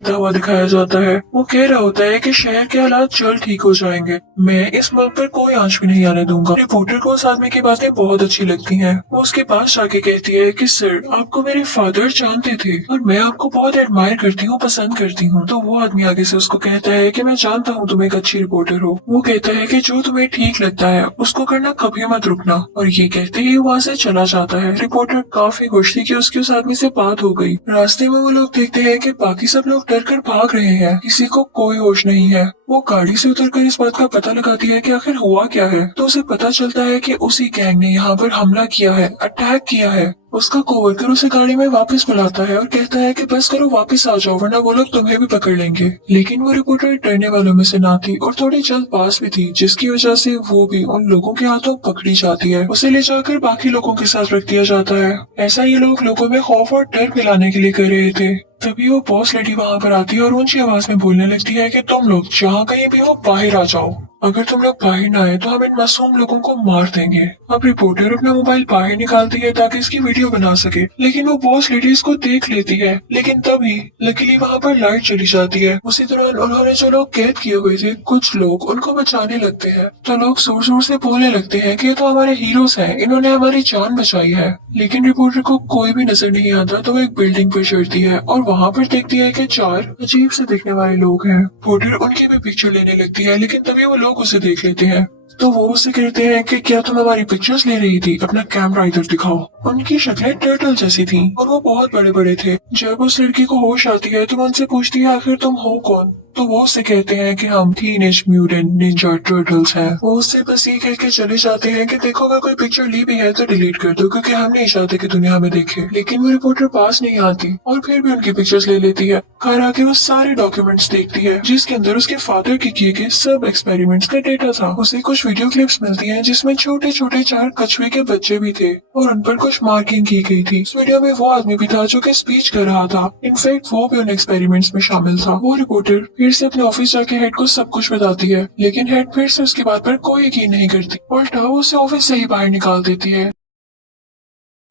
हुआ दिखाया जाता है। वो कह रहा होता है कि शहर के हालात जल्द ठीक हो जाएंगे। मैं इस मुल्क पर कोई आंच भी नहीं आने दूंगा। रिपोर्टर को उस आदमी की बातें बहुत अच्छी लगती हैं। वो उसके पास जाके कहती है कि सर, आपको मेरे फादर जानते थे और मैं आपको बहुत एडमायर करती हूँ, पसंद करती हूँ। तो वो आदमी आगे से उसको कहता है कि मैं जानता हूँ तुम एक अच्छी रिपोर्टर हो। वो कहता है कि जो तुम्हें ठीक लगता है उसको करना, कभी मत रुकना। और ये कहते ही वहाँ से चला जाता है। रिपोर्टर काफी खुश थी कि उसकी उस आदमी से बात हो गई। रास्ते में वो लोग देखते हैं कि बाकी सब लोग डर कर भाग रहे हैं, किसी को कोई होश नहीं है। वो गाड़ी से उतरकर इस बात का पता लगाती है कि आखिर हुआ क्या है। तो उसे पता चलता है कि उसी गैंग ने यहाँ पर हमला किया है, अटैक किया है। उसका कोवर्कर उसे गाड़ी में वापस बुलाता है और कहता है कि बस करो, वापस आ जाओ, वरना वो लोग तुम्हें भी पकड़ लेंगे। लेकिन वो रिपोर्टर डरने वालों में से ना थी और थोड़ी जल्दबाज भी थी, जिसकी वजह से वो भी उन लोगों के हाथों पकड़ी जाती है। उसे ले जाकर बाकी लोगों के साथ रख दिया जाता है। ऐसा ये लोग लोगों में खौफ और डर फैलाने के लिए कर रहे थे। तभी वो बॉस लेडी वहाँ पर आती है और ऊंची आवाज में बोलने लगती है कि तुम लोग जहाँ कहीं भी हो, बाहर आ जाओ। अगर तुम लोग बाहर ना आए तो हम इन मासूम लोगों को मार देंगे। अब रिपोर्टर अपना मोबाइल बाहर निकालती है ताकि इसकी वीडियो बना सके, लेकिन वो बॉस लेडी इसको देख लेती है। लेकिन तभी लकीली वहाँ पर लाइट चली जाती है। उसी दौरान उन्होंने जो लोग कैद किए हुए थे, कुछ लोग उनको बचाने लगते हैं। तो लोग जोर जोर से बोलने लगते हैं कि ये तो हमारे हीरोज हैं, इन्होंने हमारी जान बचाई है। लेकिन रिपोर्टर को कोई भी नजर नहीं आता। तो वो एक बिल्डिंग पर चढ़ती है और वहाँ पर देखती है कि 4 अजीब से दिखने वाले लोग हैं। रिपोर्टर उनकी भी पिक्चर लेने लगती है, लेकिन तभी वो लोग उसे देख लेते हैं। तो वो उससे कहते हैं कि क्या तुम हमारी पिक्चर्स ले रही थी, अपना कैमरा इधर दिखाओ। उनकी शक्लें टर्टल जैसी थी और वो बहुत बड़े बड़े थे। जब उस लड़की को होश आती है तो वो उनसे पूछती है आखिर तुम हो कौन। तो वो उससे कहते हैं कि हम टीनेज म्यूटेंट निंजा टर्टल्स हैं। वो उससे बस ये कह के चले जाते हैं कि देखो, अगर कोई पिक्चर ली भी है तो डिलीट कर दो, क्योंकि हम नहीं चाहते कि दुनिया हमें देखे। लेकिन वो रिपोर्टर पास नहीं आती और फिर भी उनकी पिक्चर्स ले लेती है। घर आके वो सारे डॉक्यूमेंट्स देखती है, जिसके अंदर उसके फादर के किए गए सब एक्सपेरिमेंट्स का डेटा था। उसे कुछ वीडियो क्लिप्स मिलती हैं जिसमें छोटे छोटे 4 कछुए के बच्चे भी थे और उन पर कुछ मार्किंग की गई थी। इस वीडियो में वो आदमी भी था जो कि स्पीच कर रहा था। इनफैक्ट वो भी उन एक्सपेरिमेंट्स में शामिल था। वो रिपोर्टर फिर से अपने ऑफिस जाके हेड को सब कुछ बताती है, लेकिन हेड फिर से उसकी बात पर कोई यकीन नहीं करती। उल्टा वो उसे ऑफिस से ही बाहर निकाल देती है।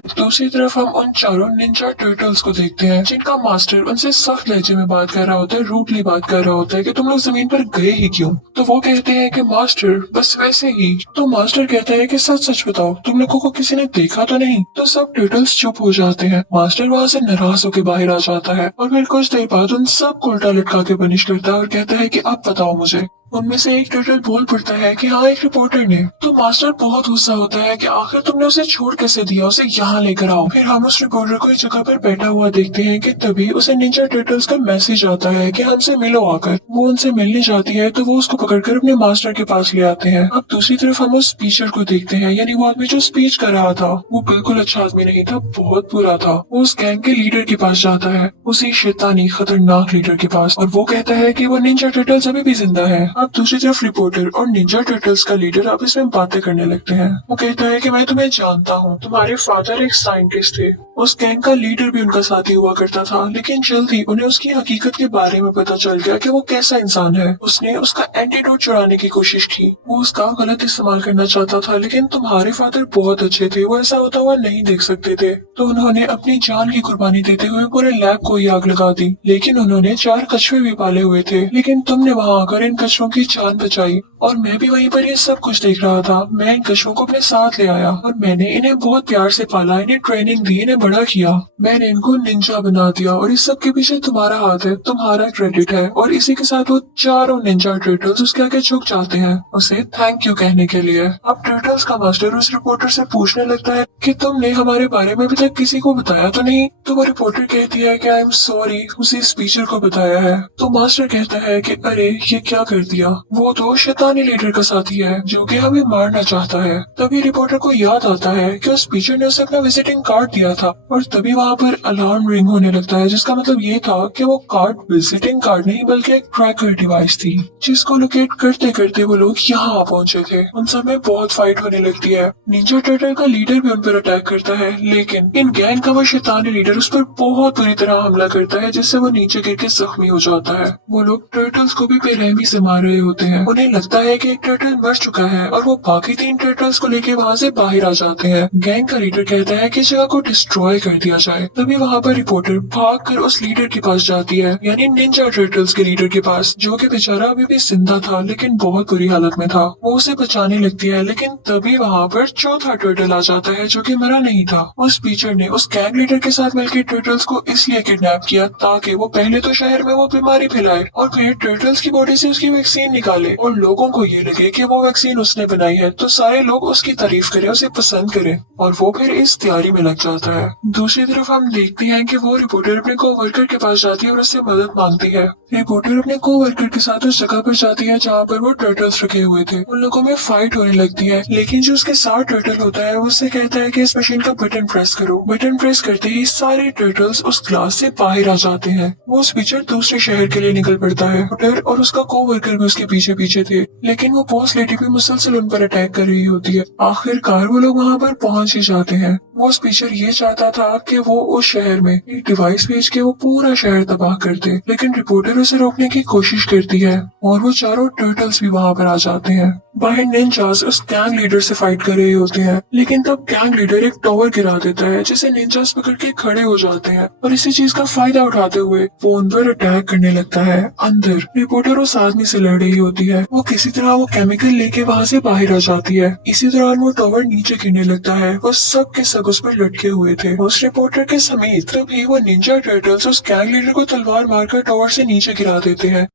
दूसरी तरफ हम उन 4 निंजा टर्टल्स को देखते हैं, जिनका मास्टर उनसे सख्त लहजे में बात कर रहा होता है, रूडली बात कर रहा होता है कि तुम लोग जमीन पर गए ही क्यों। तो वो कहते हैं कि मास्टर बस वैसे ही। तो मास्टर कहता है कि सच सच बताओ, तुम लोगों को किसी ने देखा तो नहीं। तो सब टर्टल्स चुप हो जाते हैं। मास्टर वहाँ से नाराज होकर बाहर आ जाता है और फिर कुछ देर बाद उन सबको उल्टा लटका के पनिश करता है और कहता है कि अब बताओ मुझे। उनमें से एक टर्टल बोल पड़ता है कि हाँ, एक रिपोर्टर ने। तो मास्टर बहुत गुस्सा होता है कि आखिर तुमने उसे छोड़ कैसे दिया, उसे यहाँ लेकर आओ। फिर हम उस रिपोर्टर को एक जगह पर बैठा हुआ देखते हैं कि तभी उसे निंजा टर्टल्स का मैसेज आता है कि हमसे मिलो आकर। वो उनसे मिलने जाती है तो वो उसको पकड़कर अपने मास्टर के पास ले आते हैं। अब दूसरी तरफ हम उस स्पीचर को देखते हैं, यानी वो आदमी जो स्पीच कर रहा था। वो बिल्कुल अच्छा आदमी नहीं था, बहुत बुरा था। वो उस गैंग के लीडर के पास जाता है, उसी शैतानी खतरनाक लीडर के पास, और वो कहता है कि वो निंजा टर्टल्स अभी भी जिंदा है। अब दूसरी तरफ रिपोर्टर और निंजा टर्टल्स का लीडर आपस में बातें करने लगते हैं। वो कहता है कि मैं तुम्हें जानता हूँ, तुम्हारे फादर एक साइंटिस्ट थे। उस गैंग का लीडर भी उनका साथी हुआ करता था, लेकिन जल्दी उन्हें उसकी हकीकत के बारे में पता चल गया कि वो कैसा इंसान है। उसने उसका एंटीडोट चुराने की कोशिश की। वो उसका गलत इस्तेमाल करना चाहता था, लेकिन तुम्हारे फादर बहुत अच्छे थे, वो ऐसा होता हुआ नहीं देख सकते थे। तो उन्होंने अपनी जान की कुर्बानी देते हुए पूरे लैब को ही आग लगा दी। लेकिन उन्होंने 4 कछुए भी पाले हुए थे, लेकिन तुमने वहाँ आकर इन कछुओं की जान बचाई और मैं भी वहीं पर ये सब कुछ देख रहा था। मैं इन कछुओं को अपने साथ ले आया और मैंने इन्हें बहुत प्यार से पाला, इन्हें ट्रेनिंग दी, इन्हें बड़ा किया। मैंने इनको निंजा बना दिया और इस सब के पीछे तुम्हारा हाथ है, तुम्हारा क्रेडिट है। और इसी के साथ वो 4 निंजा टर्टल्स उसके आगे झुक जाते हैं उसे थैंक यू कहने के लिए। अब टर्टल्स का मास्टर उस रिपोर्टर से पूछने लगता है कि तुमने हमारे बारे में अभी तक किसी को बताया तो नहीं। तो वो रिपोर्टर कहती है कि आई एम सॉरी, उसी स्पीचर को बताया है। तो मास्टर कहता है कि अरे ये क्या कर दिया, वो तो शैतानी लीडर का साथी है जो कि हमें मारना चाहता है। तभी रिपोर्टर को याद आता है कि उस स्पीचर ने उसे अपना विजिटिंग कार्ड दिया था और तभी वहाँ पर अलार्म रिंग होने लगता है, जिसका मतलब ये था कि वो कार्ड विजिटिंग कार्ड नहीं बल्कि एक ट्रैकर डिवाइस थी, जिसको लोकेट करते करते वो लोग यहाँ पहुँचे थे। उन सब में बहुत फाइट होने लगती है। निंजा टर्टल का लीडर भी उन पर अटैक करता है, लेकिन इन गैंग का वो शैतानी लीडर उस पर बहुत बुरी तरह हमला करता है, जिससे वो नीचे गिर के जख्मी हो जाता है। वो लोग टर्टल्स को भी बेरहमी से मार रहे होते हैं। उन्हें लगता होता है कि एक टर्टल मर चुका है और वो बाकी 3 टर्टल्स को लेके वहाँ से बाहर आ जाते हैं। गैंग का लीडर कहता है कि जगह को डिस्ट्रॉय कर दिया जाए। तभी वहाँ पर रिपोर्टर भागकर उस लीडर के पास जाती है, यानी निंजा टर्टल्स के लीडर के पास, जो कि बेचारा अभी भी जिंदा था लेकिन बहुत बुरी हालत में था। वो उसे बचाने लगती है, लेकिन तभी वहाँ पर चौथा टर्टल आ जाता है जो कि मरा नहीं था। उस टीचर ने उस गैंग लीडर के साथ मिलकर टर्टल्स को इसलिए किडनैप किया ताकि वो पहले तो शहर में वो बीमारी फैलाए और फिर टर्टल्स की बॉडी से उसकी वैक्सीन निकाले और लोगों को ये लगे कि वो वैक्सीन उसने बनाई है, तो सारे लोग उसकी तारीफ करें, उसे पसंद करें और वो फिर इस तैयारी में लग जाता है। दूसरी तरफ हम देखते हैं कि वो रिपोर्टर अपने कोवर्कर के पास जाती है और उससे मदद मांगती है। रिपोर्टर अपने कोवर्कर के साथ उस जगह पर जाती है जहाँ पर वो टर्टल्स रखे हुए थे। उन लोगों में फाइट होने लगती है, लेकिन जो उसके साथ टर्टल होता है वो उससे कहता है कि इस मशीन का बटन प्रेस करो। बटन प्रेस करते ही सारे टर्टल्स उस ग्लास से बाहर आ जाते हैं। वो स्पीचर दूसरे शहर के लिए निकल पड़ता है। रिपोर्टर और उसका कोवर्कर भी उसके पीछे पीछे थे, लेकिन वो बॉस लेडी भी मुसलसल उन पर अटैक कर रही होती है। आखिरकार वो लोग वहाँ पर पहुँच ही जाते हैं। वो स्पीचर ये चाहता था कि वो उस शहर में एक डिवाइस भेज के वो पूरा शहर तबाह कर दे, लेकिन रिपोर्टर उसे रोकने की कोशिश करती है और वो चारों टर्टल्स भी वहाँ पर आ जाते हैं। बाहर निंजास उस गैंग लीडर से फाइट कर रहे होते हैं, लेकिन तब गैंग लीडर एक टावर गिरा देता है जिसे निंजास पकड़ के खड़े हो जाते हैं और इसी चीज का फायदा उठाते हुए वो उन पर अटैक करने लगता है। अंदर रिपोर्टर उस आदमी से लड़ रही होती है। वो किसी तरह वो केमिकल लेके वहाँ से बाहर आ जाती है। इसी दौरान वो टावर नीचे गिरने लगता है। वो सब के सब उस पर लटके हुए थे, उस रिपोर्टर के समेत। तभी वो निंजा टर्टल्स उस गैंग लीडर को तलवार मारकर टावर से नीचे गिरा देते हैं।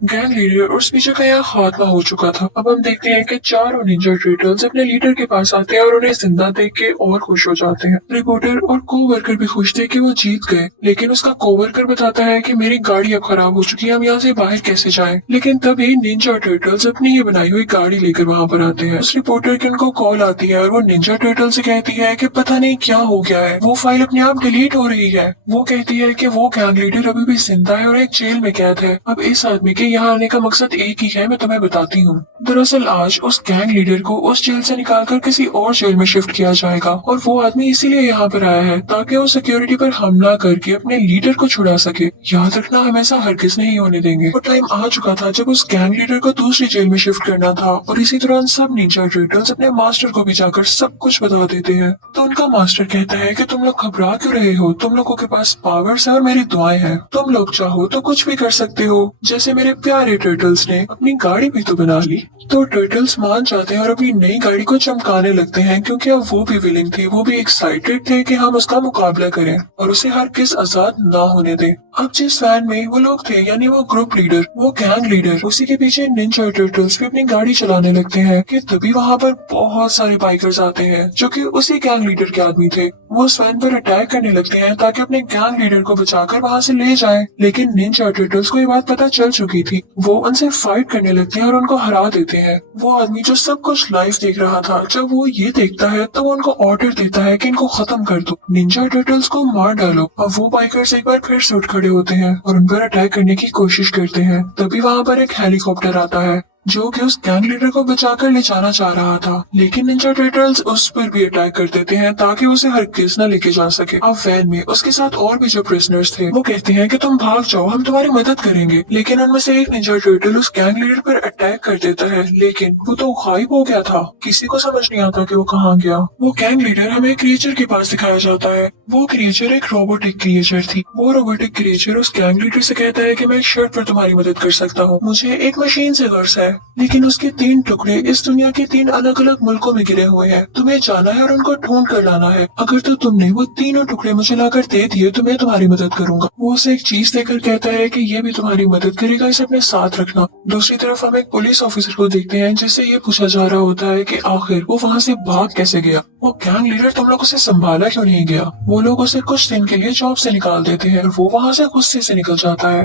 गैंग लीडर और स्पीचर का यहाँ खात्मा हो चुका था। अब हम देखते हैं कि चारों निंजा टर्टल्स अपने लीडर के पास आते हैं और उन्हें जिंदा देख के और खुश हो जाते हैं। रिपोर्टर और कोवर्कर भी खुश थे कि वो जीत गए, लेकिन उसका कोवर्कर बताता है कि मेरी गाड़ी अब खराब हो चुकी है, हम यहाँ से बाहर कैसे जाएं? लेकिन तभी निंजा टर्टल्स अपनी ही बनाई हुई गाड़ी लेकर वहाँ पर आते हैं। उस रिपोर्टर की उनको कॉल आती है और वो निंजा टर्टल से कहती है कि पता नहीं क्या हो गया है, वो फाइल अपने आप डिलीट हो रही है। वो कहती है कि वो गैंग लीडर अभी भी जिंदा है और एक जेल में कैद है। अब इस आदमी के यहाँ आने का मकसद एक ही है, मैं तुम्हें बताती हूँ। दरअसल आज उस गैंग लीडर को उस जेल से निकालकर किसी और जेल में शिफ्ट किया जाएगा और वो आदमी इसीलिए यहाँ पर आया है ताकि वो सिक्योरिटी पर हमला करके अपने लीडर को छुड़ा सके। याद रखना, हम ऐसा हरगिज नहीं होने देंगे। वो टाइम आ चुका था जब उस गैंग लीडर को दूसरी जेल में शिफ्ट करना था और इसी दौरान सब निंजा टर्टल्स अपने मास्टर को भी जाकर सब कुछ बता देते हैं। तो उनका मास्टर कहता है कि तुम लोग घबरा क्यों रहे हो, तुम लोगों के पास पावर्स है और मेरी दुआएं हैं, तुम लोग चाहो तो कुछ भी कर सकते हो। जैसे मेरे प्यारे टर्टल्स ने अपनी गाड़ी भी तो बना ली। तो टर्टल्स मान जाते हैं और अपनी नई गाड़ी को चमकाने लगते हैं, क्योंकि अब वो भी विलिंग थे, वो भी एक्साइटेड थे कि हम उसका मुकाबला करें और उसे हर किस आजाद ना होने दें। अब जिस वैन में वो लोग थे, यानी वो ग्रुप लीडर, वो गैंग लीडर, उसी के पीछे निंजा टर्टल्स भी अपनी गाड़ी चलाने लगते हैं कि तभी वहाँ पर बहुत सारे बाइकर्स आते हैं जो कि उसी गैंग लीडर के आदमी थे। वो उस वैन पर अटैक करने लगते हैं ताकि अपने गैंग लीडर को बचाकर वहाँ से ले जाएं, लेकिन निंजा टर्टल्स को ये बात पता चल चुकी थी। वो उनसे फाइट करने लगते हैं और उनको हरा देते हैं। वो आदमी जो सब कुछ लाइव देख रहा था, जब वो ये देखता है तो वो उनको ऑर्डर देता है कि इनको खत्म कर दो, निंजा टर्टल्स को मार डालो। अब वो बाइकर्स एक बार फिर से उठ खड़े होते हैं और उन पर अटैक करने की कोशिश करते हैं। तभी वहाँ पर एक हेलीकॉप्टर आता है जो कि उस गैंग लीडर को बचाकर ले जाना चाह रहा था, लेकिन निंजा टर्टल्स उस पर भी अटैक कर देते हैं ताकि उसे हरगिज न लेके जा सके। अब वैन में उसके साथ और भी जो प्रिजनर्स थे वो कहते हैं कि तुम भाग जाओ, हम तुम्हारी मदद करेंगे, लेकिन उनमें से एक निंजा टर्टल उस गैंग लीडर पर अटैक कर देता है, लेकिन वो तो गायब हो गया था, किसी को समझ नहीं आता कि वो कहाँ गया। वो गैंग लीडर हमें क्रिएचर के पास दिखाया जाता है। वो क्रिएचर एक रोबोटिक क्रिएचर थी। वो रोबोटिक क्रिएचर उस गैंग लीडर से कहता है कि मैं एक शर्ट पर तुम्हारी मदद कर सकता हूँ, मुझे एक मशीन से गर्ज है, लेकिन उसके 3 टुकड़े इस दुनिया के 3 अलग अलग मुल्कों में गिरे हुए हैं, तुम्हें जाना है और उनको ढूंढ कर लाना है। अगर तो तुमने वो तीनों टुकड़े मुझे लाकर दे दिए तो मैं तुम्हारी मदद करूंगा। वो उसे एक चीज देकर कहता है कि ये भी तुम्हारी मदद करेगा, इसे अपने साथ रखना। दूसरी तरफ हम एक पुलिस ऑफिसर को देखते हैं जिससे ये पूछा जा रहा होता है कि आखिर वो वहाँ से भाग कैसे गया। वो गैंग लीडर तुम लोग उसे संभाला क्यों नहीं गया। वो लोग उसे कुछ दिन के लिए जॉब से निकाल देते हैं और वो वहाँ से गुस्से से निकल जाता है।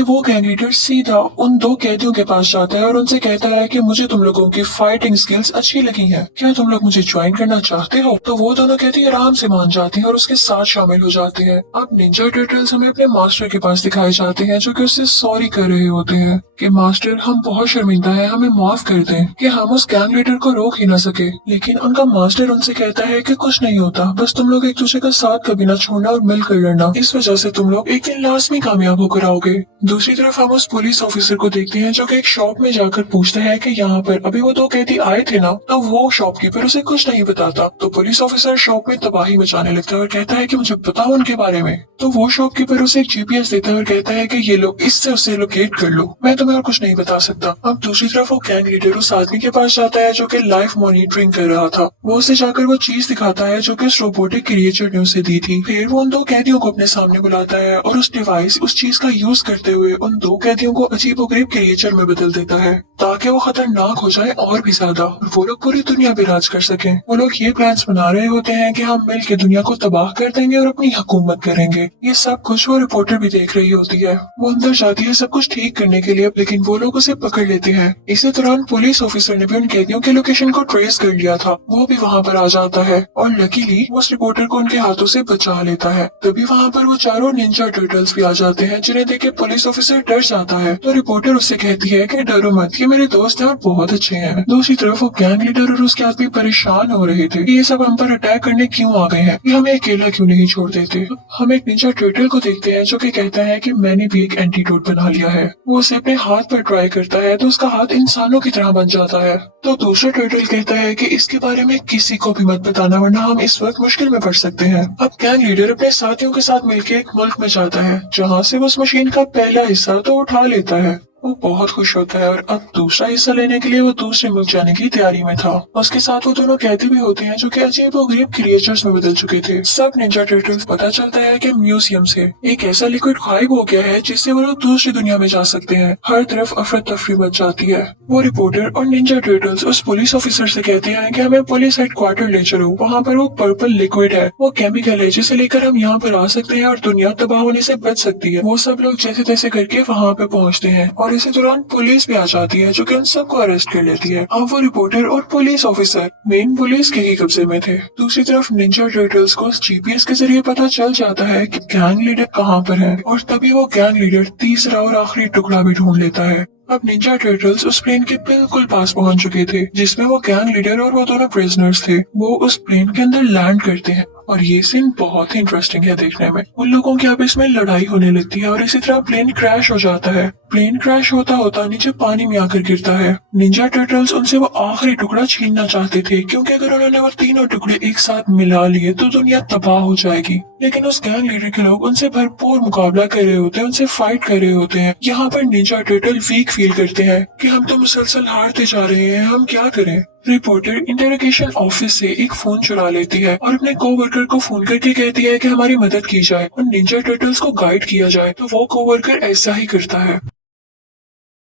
वो गैंग लीडर सीधा उन 2 कैदियों के पास जाता है और उनसे कहता है कि मुझे तुम लोगों की फाइटिंग स्किल्स अच्छी लगी हैं, क्या तुम लोग मुझे ज्वाइन करना चाहते हो। तो वो दोनों कैदी आराम से मान जाते हैं और उसके साथ शामिल हो जाते हैं। अब निंजा टर्टल्स हमें अपने मास्टर के पास दिखाए जाते हैं जो कि उससे सॉरी कर रहे होते हैं कि मास्टर हम बहुत शर्मिंदा है, हमें माफ कर दें कि हम उस गैंग लीडर को रोक ही न सके। लेकिन उनका मास्टर उनसे कहता है कि कुछ नहीं होता, बस तुम लोग एक दूसरे का साथ कभी न छोड़ना और मिलकर लड़ना, इस वजह से तुम लोग एक दिन लाजमी कामयाब होकर आओगे। दूसरी तरफ हम उस पुलिस ऑफिसर को देखते हैं जो कि एक शॉप में जाकर पूछता है कि यहाँ पर अभी वो दो कैदी आए थे ना, तो वो शॉपकीपर उसे कुछ नहीं बताता। तो पुलिस ऑफिसर शॉप में तबाही मचाने लगता है और कहता है कि मुझे बताओ उनके बारे में। तो वो शॉपकीपर उसे एक जीपीएस देता है और कहता है कि ये लो, इससे उसे लोकेट कर लो, मैं तुम्हें और कुछ नहीं बता सकता। अब दूसरी तरफ वो गैंग लीडर उस आदमी के पास जाता है जो कि लाइव मॉनिटरिंग कर रहा था। वो उसे जाकर वो चीज दिखाता है जो कि उस रोबोटिक क्रिएचर ने उसे दी थी। फिर वो उन दो कैदियों को अपने सामने बुलाता है और उस डिवाइस, उस चीज का यूज करते हुए उन दो कैदियों को अजीबोगरीब क्रिएचर में बदल देता है ताकि वो खतरनाक हो जाए और भी ज्यादा, और वो लोग पूरी दुनिया पे राज कर सकें। वो लोग ये प्लान्स बना रहे होते हैं कि हम मिल के दुनिया को तबाह कर देंगे और अपनी हुकूमत करेंगे। ये सब कुछ वो रिपोर्टर भी देख रही होती है। वो अंदर जाती है सब कुछ ठीक करने के लिए, लेकिन वो लोग उसे पकड़ लेते हैं। इसी दौरान पुलिस ऑफिसर ने भी उन कैदियों के लोकेशन को ट्रेस कर लिया था। वो भी वहाँ पर आ जाता है और लकीली उस रिपोर्टर को उनके हाथों से बचा लेता है। तभी वहाँ पर वो चारों निंजा टर्टल्स भी आ जाते हैं, जिन्हें देख के पुलिस ऑफिसर डर जाता है। तो रिपोर्टर उससे कहती है कि डरो मत, ये मेरे दोस्त हैं और बहुत अच्छे हैं। दूसरी तरफ वो गैंग लीडर और उसके आदमी परेशान हो रहे थे कि ये सब हम पर अटैक करने क्यों आ गए हैं, ये हमें अकेला क्यों नहीं छोड़ देते। हम एक निंजा टर्टल को देखते हैं जो कि कहता है कि मैंने भी एक एंटीडोट बना लिया है। वो उसे अपने हाथ पर ट्राई करता है तो उसका हाथ इंसानों की तरह बन जाता है। तो दूसरा टर्टल कहता है कि इसके बारे में किसी को भी मत बताना, वरना हम इस वक्त मुश्किल में पड़ सकते हैं। अब गैंग लीडर अपने साथियों के साथ मिलकर एक मुल्क में जाता है जहाँ से वो उस मशीन का पहला हिस्सा तो उठा लेता है। वो बहुत खुश होता है और अब दूसरा हिस्सा लेने के लिए वो दूसरे मुल्क जाने की तैयारी में था। उसके साथ वो दोनों कैदी भी होते हैं जो कि अजीब और गरीब क्रिएचर्स में बदल चुके थे। सब निंजा टर्टल्स पता चलता है कि म्यूजियम से एक ऐसा लिक्विड गायब हो गया है जिससे वो लोग दूसरी दुनिया में जा सकते हैं। हर तरफ अफरा तफरी मच जाती है। वो रिपोर्टर और निंजा टर्टल्स उस पुलिस ऑफिसर से कहते हैं कि हमें पुलिस हेडक्वार्टर ले चलो, वहाँ पर वो पर्पल लिक्विड है, वो केमिकल है जिसे लेकर हम यहाँ पर आ सकते हैं और दुनिया तबाह होने से बच सकती है। वो सब लोग जैसे तैसे करके वहाँ पे पहुँचते हैं और इसी दौरान पुलिस भी आ जाती है जो कि उन सबको अरेस्ट कर लेती है। अब वो रिपोर्टर और पुलिस ऑफिसर मेन पुलिस के ही कब्जे में थे। दूसरी तरफ निंजा टर्टल्स को जीपीएस के जरिए पता चल जाता है कि गैंग लीडर कहाँ पर है और तभी वो गैंग लीडर तीसरा और आखिरी टुकड़ा भी ढूंढ लेता है। अब निंजा टर्टल्स उस प्लेन के बिल्कुल पास पहुंच चुके थे जिसमें वो गैंग लीडर और वो दोनों प्रिजनर्स थे। वो उस प्लेन के अंदर लैंड करते हैं और ये सीन बहुत ही इंटरेस्टिंग है देखने में। उन लोगों की आपस में लड़ाई होने लगती है और इसी तरह प्लेन क्रैश हो जाता है। प्लेन क्रैश होता होता नीचे पानी में आकर गिरता है। निंजा टर्टल्स उनसे वो आखिरी टुकड़ा छीनना चाहते थे क्योंकि अगर उन्होंने वो तीनों टुकड़े एक साथ मिला लिए तो दुनिया तबाह हो जाएगी। लेकिन उस गैंग लीडर के लोग उनसे भरपूर मुकाबला कर रहे होते हैं, उनसे फाइट कर रहे होते हैं। यहाँ पर निंजा टर्टल वीक फील करते हैं कि हम तो मुसलसल हारते जा रहे हैं, हम क्या करें। रिपोर्टर इंटरोगेशन ऑफिस से एक फोन चुरा लेती है और अपने कोवर्कर को फोन करके कहती है कि हमारी मदद की जाए और निंजा टर्टल्स को गाइड किया जाए। तो वो कोवर्कर ऐसा ही करता है।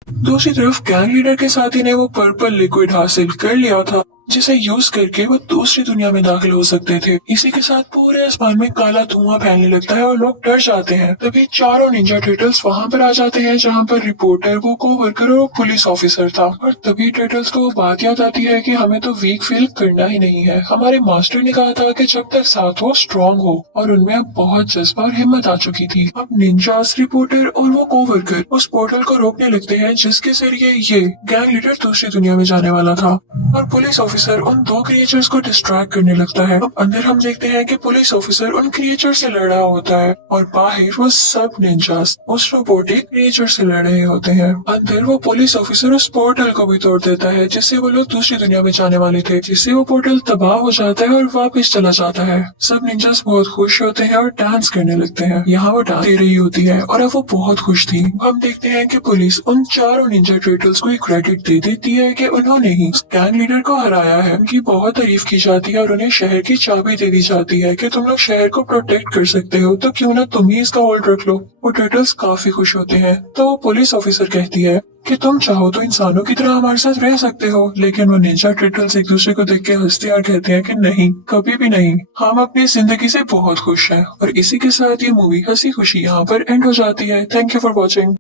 दूसरी तरफ गैंग लीडर के साथी ने वो पर्पल लिक्विड हासिल कर लिया था जिसे यूज करके वो दूसरी दुनिया में दाखिल हो सकते थे। इसी के साथ पूरे आसमान में काला धुआं फैलने लगता है और लोग डर जाते हैं। तभी चारों निंजा टर्टल्स वहाँ पर आ जाते हैं जहाँ पर रिपोर्टर, वो कोवर्कर और वो पुलिस ऑफिसर था। और तभी टर्टल्स को वो बात याद आती है कि हमें तो वीक फील करना ही नहीं है। हमारे मास्टर ने कहा था कि जब तक साथ हो स्ट्रांग हो, और उनमें अब बहुत जज्बा और हिम्मत आ चुकी थी। अब निंजास, रिपोर्टर और वो कोवर्कर उस पोर्टल को रोकने लगते हैं जिसके जरिए ये गैंग लीडर दूसरी दुनिया में जाने वाला था। और पुलिस ऑफिसर उन दो क्रिएचर्स को डिस्ट्रैक्ट करने लगता है। अब अंदर हम देखते हैं कि पुलिस ऑफिसर उन क्रिएचर से लड़ रहा होता है और बाहर वो सब निंजास उस रोबोटिक क्रिएचर से लड़ रहे होते हैं। अंदर वो पुलिस ऑफिसर उस पोर्टल को भी तोड़ देता है जिससे वो लोग दूसरी दुनिया में जाने वाले थे, जिससे वो पोर्टल तबाह हो जाता है और वापस चला जाता है। सब निंजास बहुत खुश होते हैं और डांस करने लगते हैं। यहाँ वो डांस दे रही होती है और अब वो बहुत खुश थी। हम देखते हैं कि पुलिस उन चारों निंजा टर्टल्स को क्रेडिट दे देती है कि उन्होंने ही गैंग लीडर को हराया है। उनकी बहुत तारीफ की जाती है और उन्हें शहर की चाबी दे दी जाती है कि तुम लोग शहर को प्रोटेक्ट कर सकते हो, तो क्यों ना तुम ही इसका होल्ड रख लो। वो टर्टल्स काफी खुश होते हैं। तो वो पुलिस ऑफिसर कहती है कि तुम चाहो तो इंसानों की तरह हमारे साथ रह सकते हो, लेकिन वो निंजा टर्टल्स एक दूसरे को देख के हंसते और कहते हैं कि नहीं, कभी भी नहीं, हम अपनी जिंदगी से बहुत खुश हैं। और इसी के साथ ये मूवी हंसी खुशी यहाँ पर एंड हो जाती है। Thank you for watching.